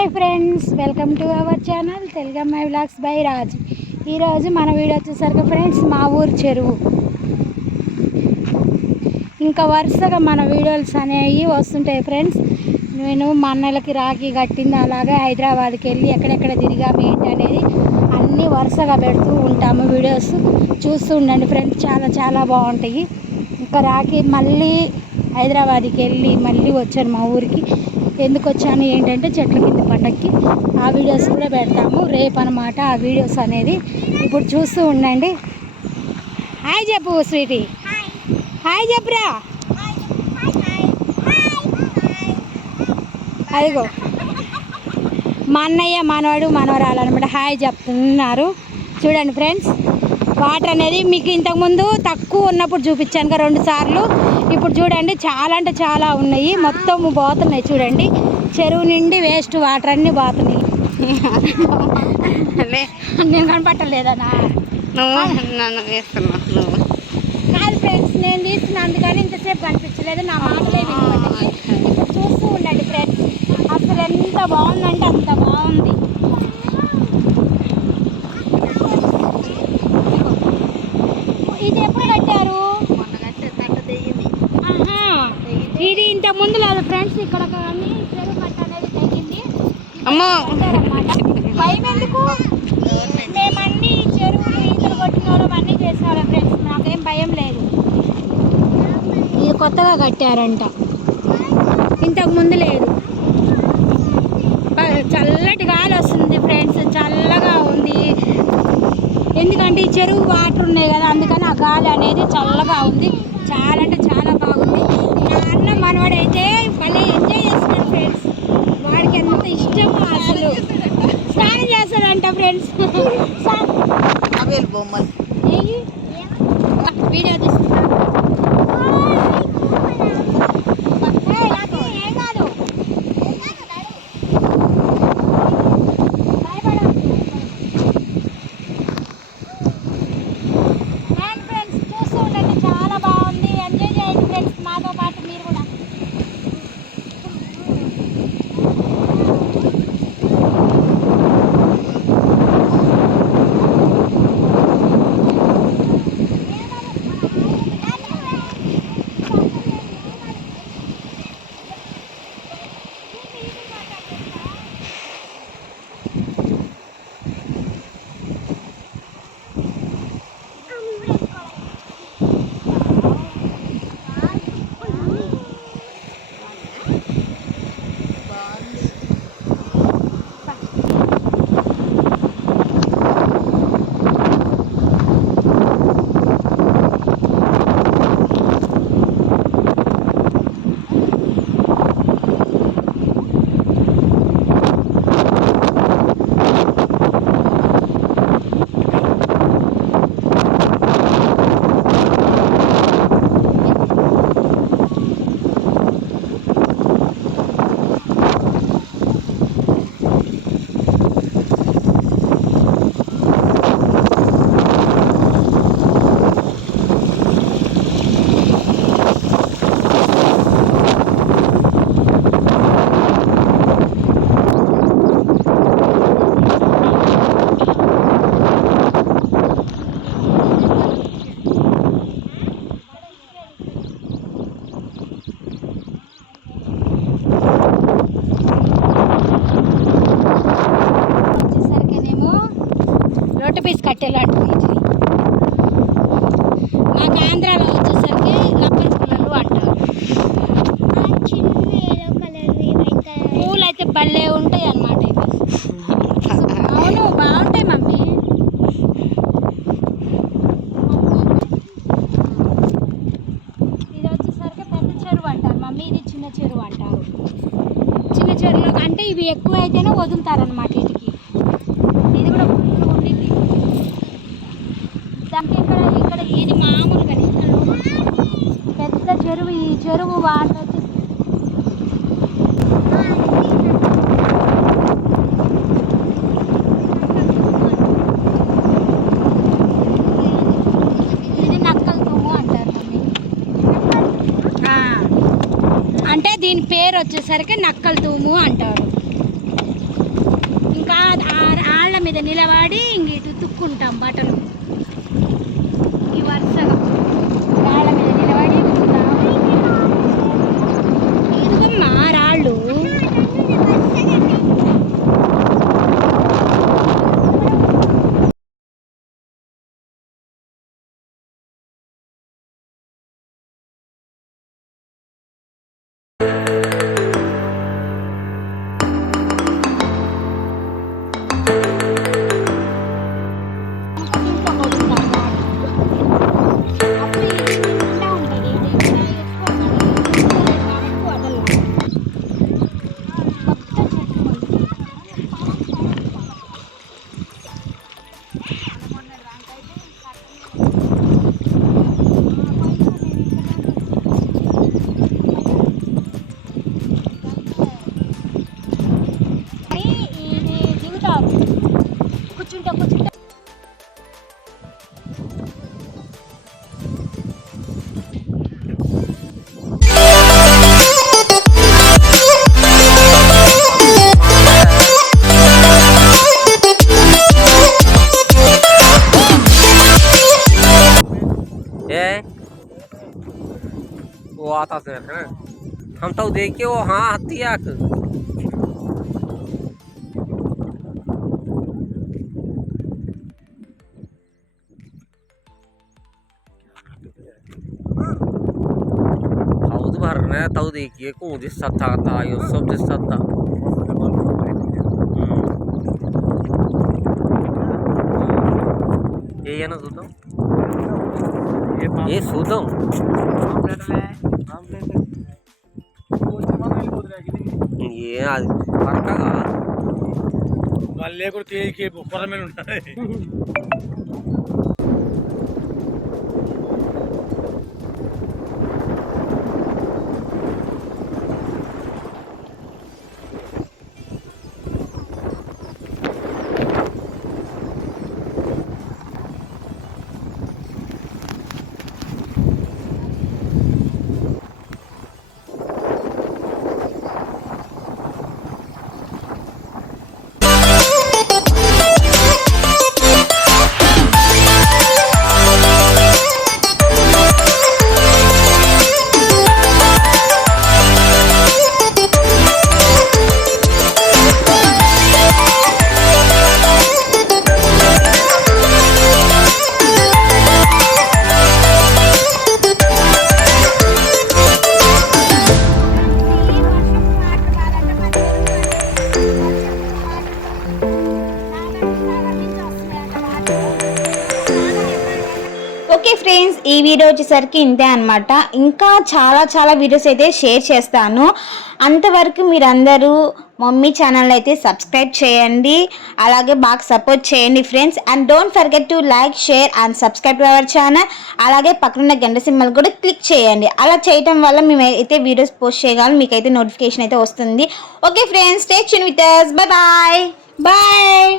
Hi friends, welcome to our channel తెలుగమ్మాయి vlogs by Raj. ఈరోజు మన వీడియో వచ్చేసరికి ఫ్రెండ్స్ మా ఊరు చెరువు. ఇంకా వరుసగా మన వీడియోస్ అనేవి వస్తుంటాయి ఫ్రెండ్స్. నేను మా అన్నలకి రాఖీ కట్టింది, అలాగే హైదరాబాద్కి వెళ్ళి ఎక్కడెక్కడ తిరిగాము ఏంటి అనేది అన్నీ వరుసగా పెడుతూ ఉంటాము. వీడియోస్ చూస్తూ ఉండండి ఫ్రెండ్స్, చాలా చాలా బాగుంటాయి. ఇంకా రాఖీ మళ్ళీ హైదరాబాద్కి వెళ్ళి మళ్ళీ వచ్చాను మా ఊరికి. ఎందుకు వచ్చాను ఏంటంటే చెట్ల కింద పండగకి. ఆ వీడియోస్ కూడా పెడతాము రేపు అనమాట. ఆ వీడియోస్ అనేది ఇప్పుడు చూస్తూ ఉండండి. హాయ్ చెప్పు స్వీటీ, హాయ్ చెప్పురా. అదిగో మా అన్నయ్య మనవాడు మనవరాలు అనమాట హాయ్ చెప్తున్నారు. చూడండి ఫ్రెండ్స్, వాటర్ అనేది మీకు ఇంతకుముందు తక్కువ ఉన్నప్పుడు చూపించాను కదా 2 సార్లు. ఇప్పుడు చూడండి చాలా అంటే చాలా ఉన్నాయి, మొత్తం పోతున్నాయి. చూడండి చెరువు నిండి వేస్ట్ వాటర్ అన్నీ పోతున్నాయి. నేను కనపట్టలేదనా? నన్ను వేస్తున్నావు కాదు ఫ్రెండ్స్, నేను తీస్తున్నా అందుకని ఇంతసేపు కనిపించలేదు. నా మాటలే వినపడ్డాయి. ఇప్పుడు చూస్తూ ఉండండి ఫ్రెండ్స్, అసలు ఎంత బాగుందంటే అంత బాగుంది. ఇది ఎప్పుడు కట్టారు? ఇది ఇంత ముందు లేదు ఫ్రెండ్స్. ఇక్కడ కానీ చెరువు కట్ట అనేది తెగింది. భయం ఎందుకు? మేమన్నీ చెరువులు ఈతలు కొట్టిన వాళ్ళం అన్నీ చేసిన వాళ్ళం ఫ్రెండ్స్, నాకేం భయం లేదు. ఇది కొత్తగా కట్టారంట, ఇంతకు ముందు లేదు. చల్లటి గాలి వస్తుంది ఫ్రెండ్స్, చల్లగా ఉంది. ఎందుకంటే ఈ చెరువు వాటర్ ఉన్నాయి కదా, అందుకని ఆ గాలి అనేది చల్లగా ఉంది. చాలా అంటే చాలా బాగుంది. నా అన్న మనవాడైతే భలే ఎంజాయ్ చేస్తున్నాడు ఫ్రెండ్స్. వాడికి ఎంత ఇష్టమో అసలు. స్నానం చేస్తాడంట ఫ్రెండ్స్. వీడియో తీసుకుంటా. ఏం కాదు, ఫ్రెండ్స్ చూస్తూ ఉండండి, చాలా బాగుంది. ఎంజాయ్ చేయండి ఫ్రెండ్స్, మాతో పాటు మీరు కూడా. పీస్ కట్టేలాంటి వీటిని మాకు ఆంధ్రాలో వచ్చేసరికి లబ్బర్ పుల్లలు అంటారు. పూలు అయితే భలే ఉంటాయి అన్నమాట. అవును, బాగుంటాయి మమ్మీ. ఇది వచ్చేసరికి పెద్ద చెరువు అంటారు మమ్మీ, ఇది చిన్న చెరువు అంటారు. చిన్న చెరువులో అంటే ఇవి ఎక్కువ అయితేనే వదులుతారనమాట వీటికి. ఇది కూడా ఉండింది దానికి. ఇక్కడ ఇది మామూలుగా పెద్ద చెరువు. ఈ చెరువు వాటర్ వచ్చి ఇది నక్కల తుమ్ము అంటారు మమ్మీ. అంటే దీని పేరు వచ్చేసరికి నక్కల తూము అంటారు. మీద నిలబడి ఇంక ఇటు తుక్కుంటాం బట్టలు. ఈ వరుసగా రాళ్ళ మీద నిలబడి ఎందుకమ్మా రాళ్ళు కూర్చుంటా वो आता से है हम तो देखे वो हाँ हत्या हाउस भरने तो देखिए को दिस था यो सब दिस था ये ना सुतो ये सुतो ये అది పరకగా వాళ్ళు లేకపోతే తేలికే పొర మీద ఉంటాయి. ఓకే ఫ్రెండ్స్, ఈ వీడియో వచ్చేసరికి ఇంతే అనమాట. ఇంకా చాలా వీడియోస్ అయితే షేర్ చేస్తాను. అంతవరకు మీరందరూ మమ్మీ ఛానల్ అయితే సబ్స్క్రైబ్ చేయండి, అలాగే బాగా సపోర్ట్ చేయండి friends. And don't forget to like, share and subscribe to our channel. అలాగే పక్కనున్న గంట సింబల్ కూడా క్లిక్ చేయండి. అలా చేయటం వల్ల మేము అయితే వీడియోస్ పోస్ట్ చేయగలం, మీకైతే నోటిఫికేషన్ అయితే వస్తుంది. Okay friends, stay tune with us. Bye.